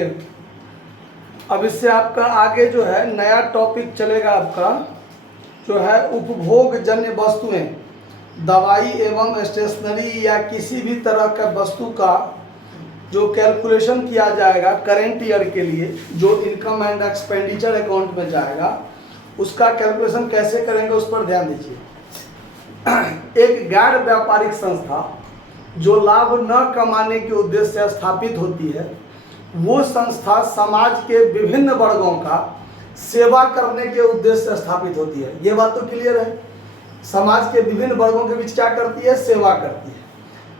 देखिए, अब इससे आपका आगे जो है नया टॉपिक चलेगा आपका, जो है उपभोग जन्य वस्तुएं, दवाई एवं स्टेशनरी या किसी भी तरह का वस्तु का जो कैलकुलेशन किया जाएगा करेंट ईयर के लिए, जो इनकम एंड एक्सपेंडिचर अकाउंट में जाएगा, उसका कैलकुलेशन कैसे करेंगे उस पर ध्यान दीजिए। एक गैर व्यापारिक संस्था जो लाभ न कमाने के उद्देश्य से स्थापित होती है, वो संस्था समाज के विभिन्न वर्गों का सेवा करने के उद्देश्य से स्थापित होती है। ये बात तो क्लियर है। समाज के विभिन्न वर्गों के बीच क्या करती है? सेवा करती है।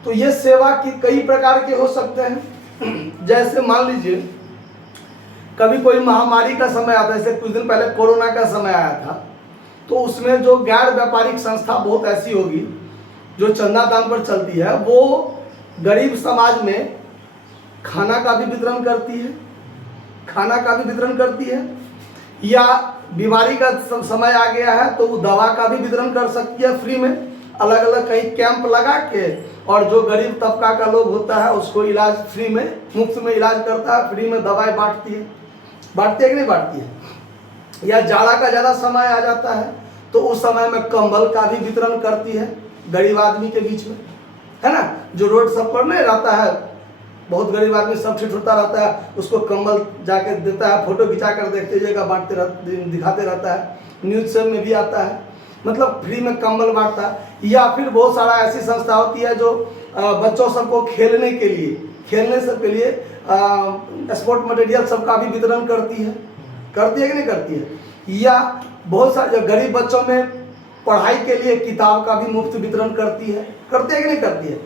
तो ये सेवा की कई प्रकार के हो सकते हैं। जैसे मान लीजिए कभी कोई महामारी का समय आता है, जैसे कुछ दिन पहले कोरोना का समय आया था, तो उसमें जो गैर व्यापारिक संस्था बहुत ऐसी होगी जो चंदा दान पर चलती है, वो गरीब समाज में खाना का भी वितरण करती है, या बीमारी का समय आ गया है तो वो दवा का भी वितरण कर सकती है फ्री में, अलग अलग कई कैंप लगा के, और जो गरीब तबका का लोग होता है उसको इलाज फ्री में, मुफ्त में इलाज करता है, फ्री में दवाएं बांटती है कि नहीं बांटती है। या जाड़ा का ज़्यादा समय आ जाता है तो उस समय में कंबल का भी वितरण करती है गरीब आदमी के बीच में, है ना। जो रोड सब पर नहीं रहता है, बहुत गरीब आदमी सब फिट होता रहता है, उसको कंबल जाके देता है, फोटो खिंचा कर देखते जाएगा, दिखाते रहता है, न्यूज सब में भी आता है, मतलब फ्री में कंबल बांटता है। या फिर बहुत सारा ऐसी संस्था होती है जो बच्चों सबको खेलने के लिए स्पोर्ट मटेरियल सबका भी वितरण करती है कि नहीं करती है। या बहुत सारे गरीब बच्चों में पढ़ाई के लिए किताब का भी मुफ्त वितरण करती है कि नहीं करती है।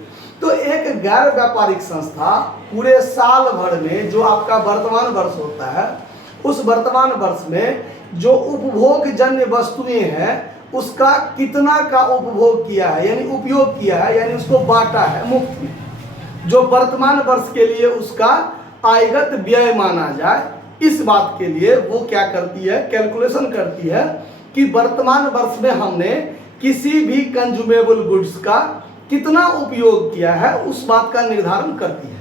तो एक गैर व्यापारिक संस्था पूरे साल भर में जो आपका वर्तमान वर्ष होता है, उस वर्तमान वर्ष में जो उपभोग जन्य वस्तुएं हैं उसका कितना का उपभोग किया है, यानी उपयोग किया है, यानी उसको बांटा है मुफ्त में, जो वर्तमान वर्ष के लिए उसका आयगत व्यय माना जाए, इस बात के लिए वो क्या करती है? कैलकुलेशन करती है कि वर्तमान वर्ष में हमने किसी भी कंज्यूमेबल गुड्स का कितना उपयोग किया है, उस बात का निर्धारण करती है,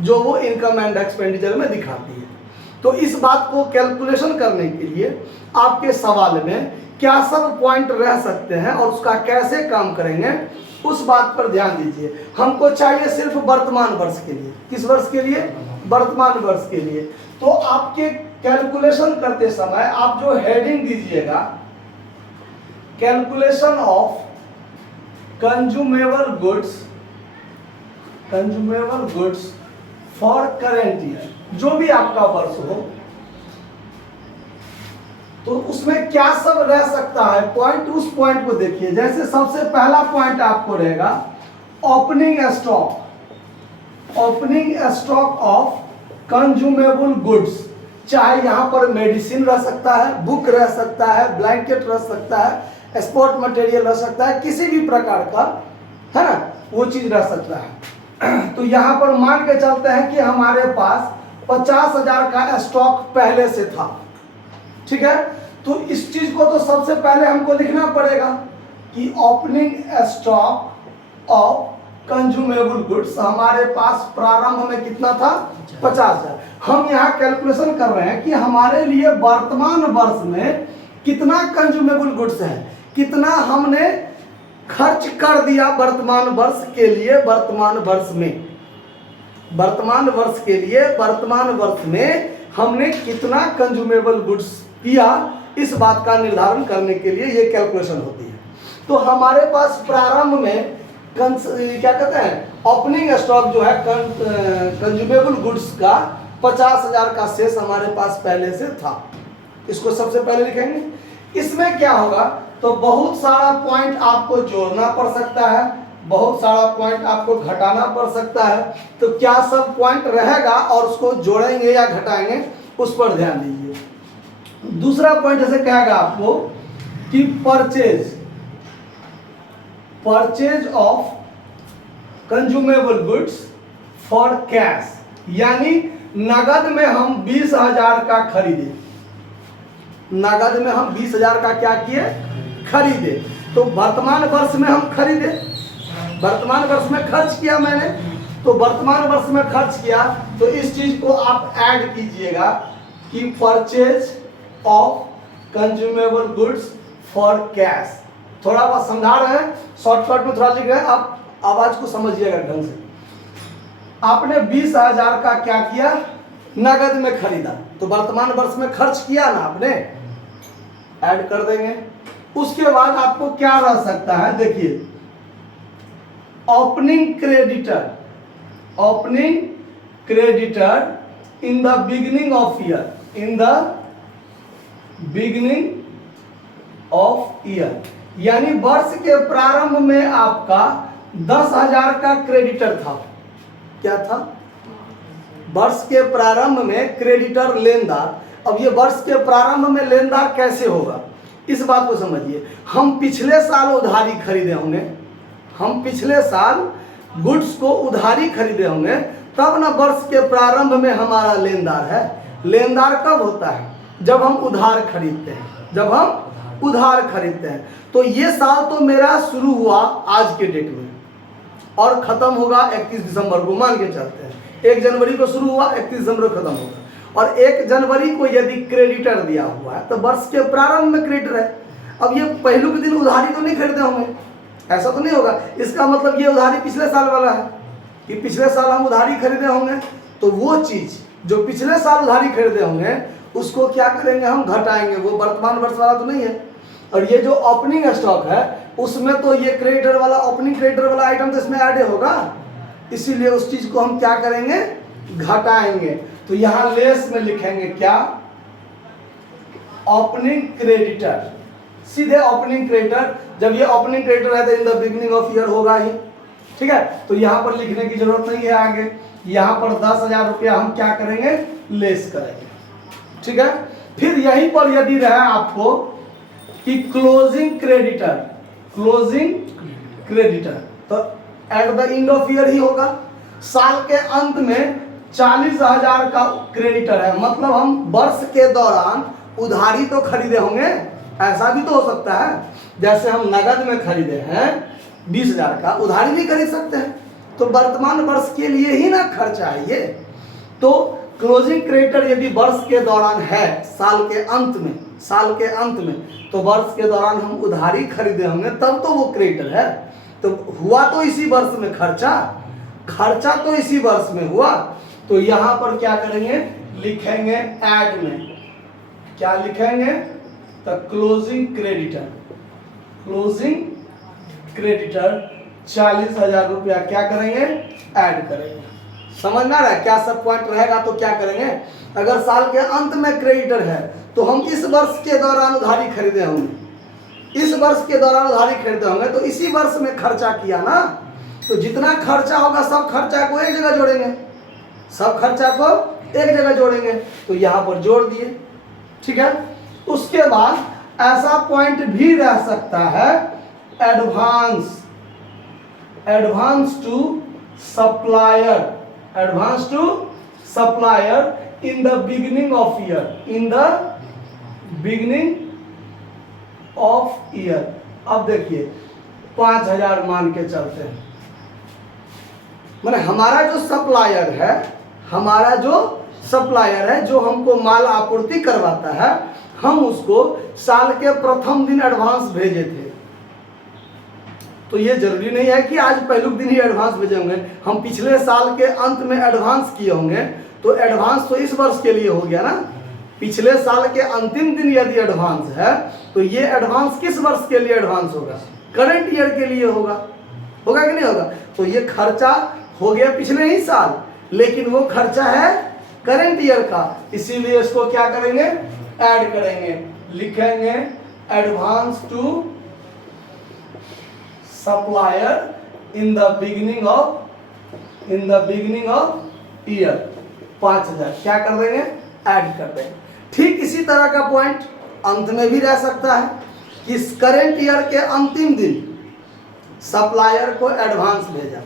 जो वो इनकम एंड एक्सपेंडिचर में दिखाती है। तो इस बात को कैलकुलेशन करने के लिए आपके सवाल में क्या सब पॉइंट रह सकते हैं और उसका कैसे काम करेंगे, उस बात पर ध्यान दीजिए। हमको चाहिए सिर्फ वर्तमान वर्ष के लिए। किस वर्ष के लिए? वर्तमान वर्ष के लिए। तो आपके कैलकुलेशन करते समय आप जो हेडिंग दीजिएगा, calculation of consumable goods for current year, जो भी आपका वर्ष हो, तो उसमें क्या सब रह सकता है पॉइंट, उस पॉइंट को देखिए। जैसे सबसे पहला पॉइंट आपको रहेगा opening stock of consumable goods. चाहे यहाँ पर मेडिसिन रह सकता है, बुक रह सकता है, ब्लैंकेट रह सकता है, स्पोर्ट मटेरियल रह सकता है, किसी भी प्रकार का, है ना, वो चीज रह सकता है। तो यहाँ पर मान के चलते हैं कि हमारे पास 50,000 का स्टॉक पहले से था, ठीक है। तो इस चीज को तो सबसे पहले हमको लिखना पड़ेगा कि opening stock of consumable goods हमारे पास प्रारंभ में कितना था? 50,000। हम यहाँ कैलकुलेशन कर रहे हैं कि हमारे लिए वर्तमान वर्ष में कितना कंज्यूमेबल गुड्स है, कितना हमने खर्च कर दिया वर्तमान वर्ष के लिए। वर्तमान वर्ष में हमने कितना कंज्यूमेबल गुड्स किया, इस बात का निर्धारण करने के लिए ये कैलकुलेशन होती है। तो हमारे पास प्रारंभ में क्या कहते हैं, ओपनिंग स्टॉक जो है कंज्यूमेबल गुड्स का 50,000 का शेष हमारे पास पहले से था। इसको सबसे पहले लिखेंगे। इसमें क्या होगा, तो बहुत सारा पॉइंट आपको जोड़ना पड़ सकता है, बहुत सारा पॉइंट आपको घटाना पड़ सकता है। तो क्या सब पॉइंट रहेगा और उसको जोड़ेंगे या घटाएंगे, उस पर ध्यान दीजिए। दूसरा पॉइंट जैसे कहेगा आपको कि purchase of consumable goods for cash, यानी नगद में हम 20,000 का खरीदे, नगद में हम 20,000 का क्या किए? खरीदे। तो वर्तमान वर्ष में हम खरीदे, वर्तमान वर्ष में खर्च किया मैंने, तो वर्तमान वर्ष में खर्च किया, तो इस चीज को आप ऐड कीजिएगा कि purchase of consumable goods for cash. थोड़ा बहुत समझा रहे हैं, शॉर्टकट में थोड़ा लिख रहे हैं, आप आवाज को समझिएगा ढंग से। आपने 20,000 का क्या किया, नगद में खरीदा, तो वर्तमान वर्ष में खर्च किया ना आपने, ऐड कर देंगे। उसके बाद आपको क्या रह सकता है, देखिए opening creditor in the beginning of year, in the beginning of year, यानी वर्ष के प्रारंभ में आपका 10,000 का क्रेडिटर था। क्या था? वर्ष के प्रारंभ में क्रेडिटर लेनदार। अब ये वर्ष के प्रारंभ में लेनदार कैसे होगा, इस बात को समझिए। हम पिछले साल उधारी खरीदे होंगे, हम पिछले साल गुड्स को उधारी खरीदे होंगे, तब ना वर्ष के प्रारंभ में हमारा लेनदार है। लेनदार कब होता है? जब हम उधार खरीदते हैं, जब हम उधार खरीदते हैं। तो ये साल तो मेरा शुरू हुआ आज के डेट में और खत्म होगा 31 दिसंबर को, मान के चलते हैं 1 जनवरी को शुरू हुआ, 31 दिसंबर को खत्म होगा। और 1 जनवरी को यदि क्रेडिटर दिया हुआ है तो वर्ष के प्रारंभ में क्रेडिटर है। अब ये पहलू के दिन उधारी तो नहीं खरीदे होंगे, ऐसा तो नहीं होगा। इसका मतलब ये उधारी पिछले साल वाला है कि पिछले साल हम उधारी खरीदे होंगे, तो वो चीज जो पिछले साल उधारी खरीदे होंगे उसको क्या करेंगे, हम घटाएंगे, वो वर्तमान वर्ष वाला तो नहीं है। और ये जो ओपनिंग स्टॉक है उसमें तो ये क्रेडिटर वाला, ओपनिंग क्रेडिटर वाला आइटम तो इसमें ऐड होगा, इसीलिए उस चीज को हम क्या करेंगे, घटाएंगे। तो यहां लेस में लिखेंगे क्या, ओपनिंग क्रेडिटर, सीधे ओपनिंग क्रेडिटर। जब ये ओपनिंग क्रेडिटर है तो इन द बिगिनिंग ऑफ ईयर होगा ही, ठीक है। तो यहाँ पर लिखने की जरूरत नहीं है आगे। यहाँ पर 10,000 रुपया हम क्या करेंगे, लेस करेंगे, ठीक है। फिर यहीं पर यदि रहा आपको कि क्लोजिंग क्रेडिटर, क्लोजिंग क्रेडिटर, तो at the end of year ही होगा। साल के अंत में 40,000 का क्रेडिटर है, मतलब हम वर्ष के दौरान उधारी तो खरीदे होंगे, ऐसा भी तो हो सकता है। जैसे हम नगद में खरीदे हैं 20,000 का, उधारी भी खरीद सकते हैं, तो वर्तमान वर्ष के लिए ही ना खर्चा है ये। तो क्लोजिंग क्रेडिटर यदि वर्ष के दौरान है, साल के अंत में, साल के अंत में, तो वर्ष के दौरान हम उधारी खरीदे होंगे, तब तो वो क्रेडिटर है। तो हुआ तो इसी वर्ष में खर्चा, खर्चा तो इसी वर्ष में हुआ। तो यहां पर क्या करेंगे, लिखेंगे ऐड में, क्या लिखेंगे, तो क्लोजिंग क्रेडिटर, क्लोजिंग क्रेडिटर 40,000 रुपया क्या करेंगे, ऐड करेंगे। समझ में आ रहा है क्या सब पॉइंट रहेगा। तो क्या करेंगे, अगर साल के अंत में क्रेडिटर है तो हम इस वर्ष के दौरान उधारी खरीदे होंगे, इस वर्ष के दौरान उधारी खरीदे होंगे, तो इसी वर्ष में खर्चा किया ना, तो जितना खर्चा होगा सब खर्चा को एक जगह जोड़ेंगे, सब खर्चा को एक जगह जोड़ेंगे। तो यहाँ पर जोड़ दिए, ठीक है। उसके बाद ऐसा पॉइंट भी रह सकता है, advance, advance to supplier, advance to supplier in the beginning of year, in the beginning of year. अब देखिए 5,000 मान के चलते हैं, माने हमारा जो सप्लायर है, हमारा जो सप्लायर है जो हमको माल आपूर्ति करवाता है, हम उसको साल के प्रथम दिन एडवांस भेजे थे। तो ये जरूरी नहीं है कि आज पहले दिन ही एडवांस भेजे होंगे, हम पिछले साल के अंत में एडवांस किए होंगे, तो एडवांस तो इस वर्ष के लिए हो गया ना। पिछले साल के अंतिम दिन यदि एडवांस है तो ये एडवांस किस वर्ष के लिए एडवांस होगा, करंट ईयर के लिए होगा, होगा कि नहीं होगा। तो ये खर्चा हो गया पिछले ही साल, लेकिन वो खर्चा है करंट ईयर का, इसीलिए इसको क्या करेंगे, ऐड करेंगे, लिखेंगे advance to supplier in the beginning of, in the beginning of year 5,000 क्या कर देंगे, ऐड कर देंगे। ठीक इसी तरह का पॉइंट अंत में भी रह सकता है कि करंट ईयर के अंतिम दिन सप्लायर को एडवांस भेजा,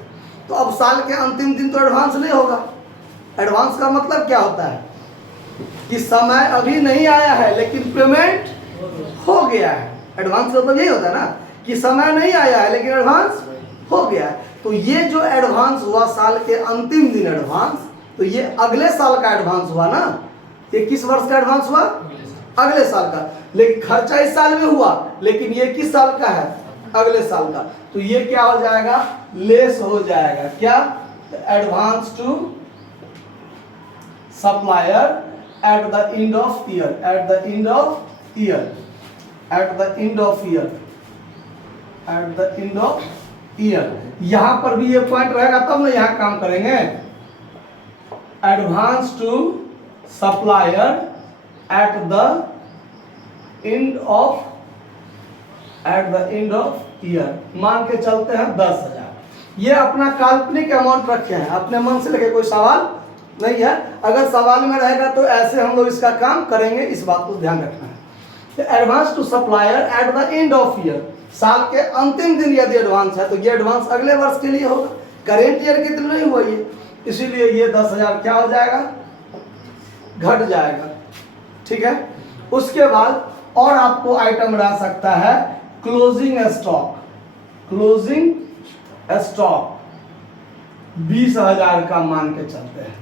तो अब साल के अंतिम दिन तो एडवांस नहीं होगा। एडवांस का मतलब क्या होता है कि समय अभी नहीं आया है लेकिन पेमेंट हो गया है। एडवांस का मतलब यही होता है ना कि समय नहीं आया है लेकिन एडवांस हो गया है। तो तो ये जो एडवांस हुआ साल के अंतिम दिन एडवांस, तो ये अगले साल का एडवांस हुआ ना। ये किस वर्ष का एडवांस हुआ? अगले साल का। लेकिन खर्चा इस साल में हुआ, लेकिन ये किस साल का है? अगले साल का। तो ये क्या हो जाएगा? लेस हो जाएगा। क्या? Advance to supplier at the end of year, at the end of year, at the end of year, at the end of year. यहां पर भी ये पॉइंट रहेगा तब ना यहां काम करेंगे। Advance to supplier at the end of, at the end of year. मान के चलते हैं 10,000। ये अपना काल्पनिक अमाउंट रखे हैं, अपने मन से लेके कोई सवाल नहीं है। अगर सवाल में रहेगा तो ऐसे हम लोग इसका काम करेंगे, इस बात को ध्यान रखना है। Advance to supplier at the end of year, साल के अंतिम दिन यदि एडवांस है तो ये एडवांस अगले वर्ष के लिए होगा, करेंट ईयर के दिन नहीं हुआ ये, इसीलिए ये 10,000 क्या हो जाएगा? घट जाएगा। ठीक है। उसके बाद और आपको आइटम रह सकता है क्लोजिंग स्टॉक। क्लोजिंग स्टॉक 20,000 का मान के चलते हैं,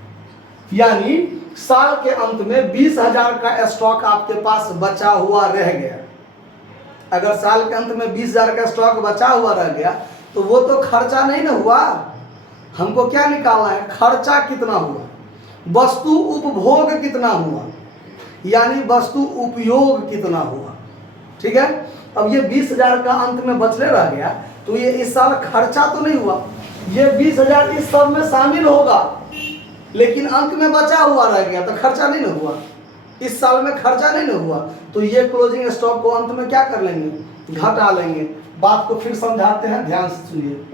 यानी साल के अंत में 20,000 का स्टॉक आपके पास बचा हुआ रह गया। अगर साल के अंत में 20,000 का स्टॉक बचा हुआ रह गया तो वो तो खर्चा नहीं ना हुआ। हमको क्या निकालना है? खर्चा कितना हुआ, वस्तु उपभोग कितना हुआ, यानी वस्तु उपयोग कितना हुआ। ठीक है। अब ये 20,000 का अंत में बचने रह गया तो ये इस साल खर्चा तो नहीं हुआ, ये 20,000 इस सब में शामिल होगा, लेकिन अंत में बचा हुआ रह गया तो खर्चा नहीं ना हुआ, इस साल में खर्चा नहीं ना हुआ। तो ये क्लोजिंग स्टॉक को अंत में क्या कर लेंगे? घटा लेंगे। बात को फिर समझाते हैं, ध्यान से सुनिए।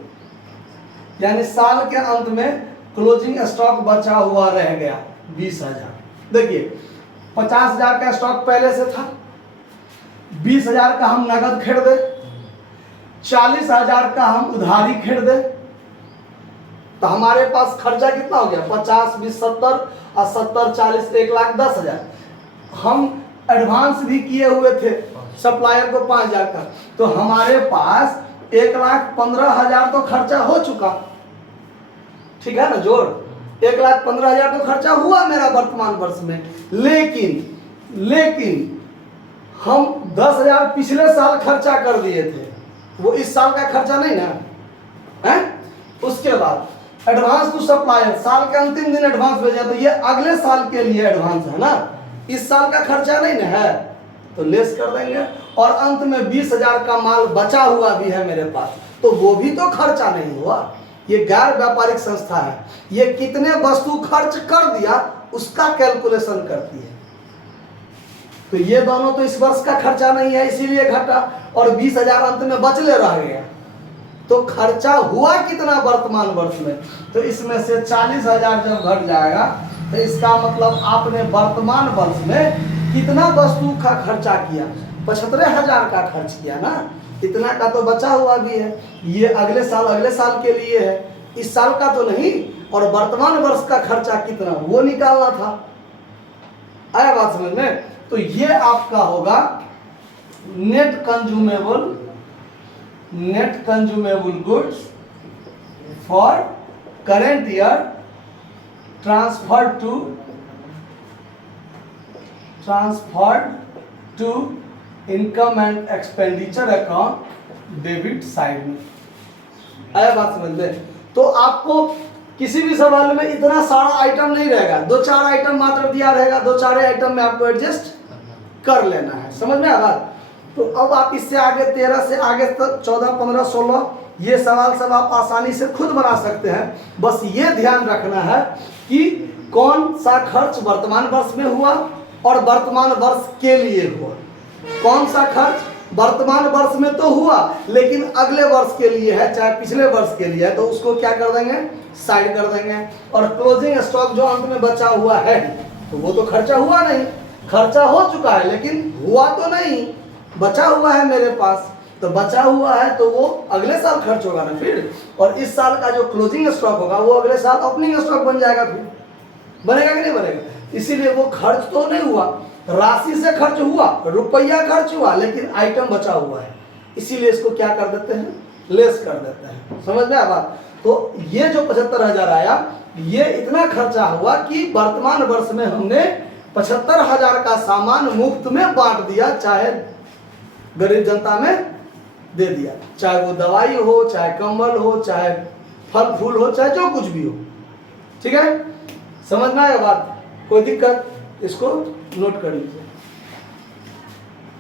यानी साल के अंत में क्लोजिंग स्टॉक बचा हुआ रह गया 20,000। देखिए 50,000 का स्टॉक पहले से था, 20,000 का हम नगद खरीदे, 40,000 का हम उधारी खरीदे, तो हमारे पास खर्चा कितना हो गया? 50, 20, 70 और 70, 40, 1,10,000। हम एडवांस भी किए हुए थे सप्लायर को 5,000 का, तो हमारे पास 1,15,000 तो खर्चा हो चुका। ठीक है ना, जोड़ 1,15,000 तो खर्चा हुआ मेरा वर्तमान वर्ष में। लेकिन हम 10,000 पिछले साल खर्चा कर दिए थे, वो इस साल का खर्चा नहीं ना है। उसके बाद एडवांस टू सप्लायर, साल के अंतिम दिन एडवांस भेजा तो ये अगले साल के लिए एडवांस है ना, इस साल का खर्चा नहीं ना है, तो लेस कर देंगे। और अंत में 20,000 का माल बचा हुआ भी है मेरे पास, तो वो भी तो खर्चा नहीं हुआ। ये गैर व्यापारिक संस्था है, ये कितने वस्तु खर्च कर दिया उसका कैलकुलेशन करती है। तो ये दोनों तो इस वर्ष का खर्चा नहीं है, इसीलिए घटा, और 20,000 अंत में बचले रह गया। तो खर्चा हुआ कितना वर्तमान वर्ष में? तो इसमें से 40,000 जब घट जाएगा तो इसका मतलब आपने वर्तमान वर्ष में कितना वस्तु का खर्चा किया? 75,000 का खर्च किया ना, इतना का तो बचा हुआ भी है। ये अगले साल के लिए है, इस साल का तो नहीं। और वर्तमान वर्ष का खर्चा कितना वो निकालना था। आया बात समझ में? तो ये आपका होगा net consumable goods for current year transferred to income and expenditure account debit side में। आया बात समझ में? तो आपको किसी भी सवाल में इतना सारा आइटम नहीं रहेगा, 2-4 आइटम मात्र दिया रहेगा, 2-4 आइटम में आपको एडजस्ट कर लेना है। समझ में आ बात? तो अब आप इससे आगे 13 से आगे तक 14, 15, 16 ये सवाल सब आप आसानी से खुद बना सकते हैं। बस ये ध्यान रखना है कि कौन सा खर्च वर्तमान वर्ष में हुआ और वर्तमान वर्ष के लिए हुआ। कौन सा खर्च वर्तमान वर्ष में तो हुआ लेकिन अगले वर्ष के लिए है, चाहे पिछले वर्ष के लिए है, तो उसको क्या कर देंगे? साइड कर देंगे। और क्लोजिंग स्टॉक जो अंत में बचा हुआ है तो वो तो खर्चा हुआ नहीं, खर्चा हो चुका है लेकिन हुआ तो नहीं, बचा हुआ है मेरे पास। तो बचा हुआ है तो वो अगले साल खर्च होगा ना फिर, और इस साल का जो क्लोजिंग स्टॉक होगा वो अगले साल ओपनिंग स्टॉक बन जाएगा। फिर बनेगा कि नहीं बनेगा? इसीलिए वो खर्च तो नहीं हुआ, राशि से खर्च हुआ, रुपया खर्च हुआ, लेकिन आइटम बचा हुआ है, इसीलिए इसको क्या कर देते हैं? लेस कर देते हैं। समझ में आ बात? तो ये जो 75,000 आया, ये इतना खर्चा हुआ कि वर्तमान वर्ष में हमने 75,000 का सामान मुफ्त में बांट दिया, चाहे गरीब जनता में दे दिया, चाहे वो दवाई हो, चाहे कंबल हो, चाहे फल फूल हो, चाहे जो कुछ भी हो। ठीक है, समझना है बात, कोई दिक्कत, इसको नोट कर लीजिए।